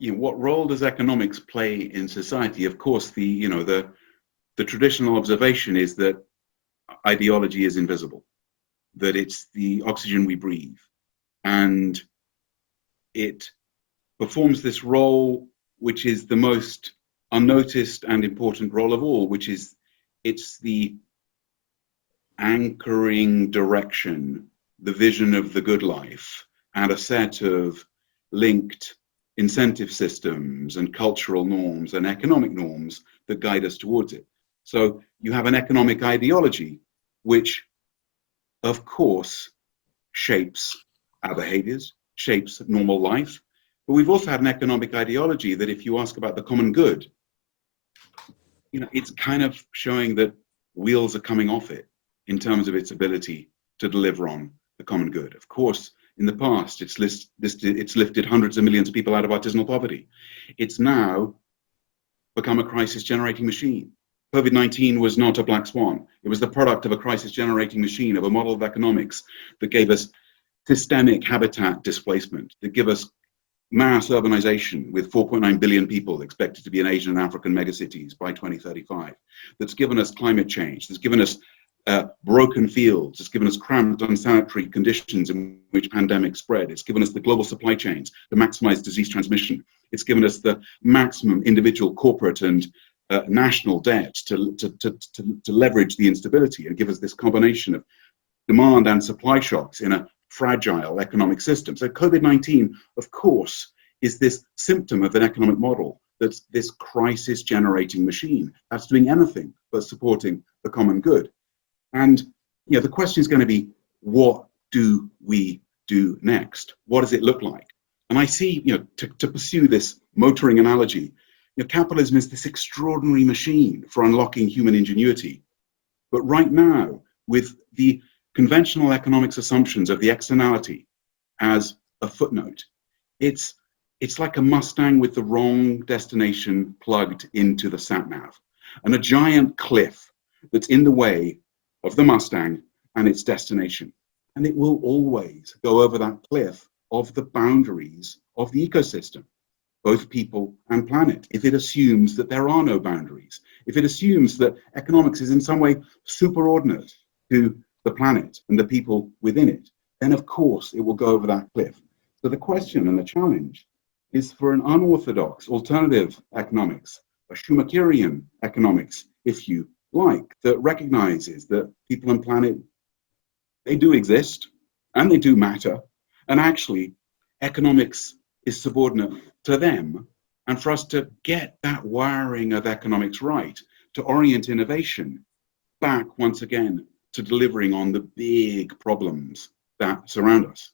what role does economics play in society? Of course, the traditional observation is that ideology is invisible, that it's the oxygen we breathe, and it performs this role which is the most unnoticed and important role of all, which is it's the anchoring direction, the vision of the good life, and a set of linked incentive systems and cultural norms and economic norms that guide us towards it. So you have an economic ideology, which of course shapes our behaviors, shapes normal life. But we've also had an economic ideology that if you ask about the common good, it's kind of showing that wheels are coming off it in terms of its ability to deliver on the common good. Of course, in the past, it's lifted hundreds of millions of people out of artisanal poverty. It's now become a crisis-generating machine. COVID-19 was not a black swan. It was the product of a crisis-generating machine, of a model of economics that gave us systemic habitat displacement, that give us mass urbanization with 4.9 billion people expected to be in Asian and African megacities by 2035, that's given us climate change, that's given us broken fields, it's given us cramped, unsanitary conditions in which pandemics spread, it's given us the global supply chains to maximize disease transmission, it's given us the maximum individual, corporate, and national debt to leverage the instability and give us this combination of demand and supply shocks in a fragile economic system. So COVID-19, of course, is this symptom of an economic model that's this crisis-generating machine that's doing anything but supporting the common good. And the question is going to be, what do we do next? What does it look like? And I see, to pursue this motoring analogy, capitalism is this extraordinary machine for unlocking human ingenuity. But right now, with the conventional economics assumptions of the externality as a footnote, it's like a Mustang with the wrong destination plugged into the sat-nav, and a giant cliff that's in the way of the Mustang and its destination. And it will always go over that cliff of the boundaries of the ecosystem, both people and planet, if it assumes that there are no boundaries, if it assumes that economics is in some way superordinate to the planet and the people within it, then of course it will go over that cliff. So the question and the challenge is for an unorthodox alternative economics, a Schumacherian economics, if you like, that recognizes that people and planet, they do exist and they do matter, and actually economics is subordinate to them, and for us to get that wiring of economics right, to orient innovation back once again to delivering on the big problems that surround us.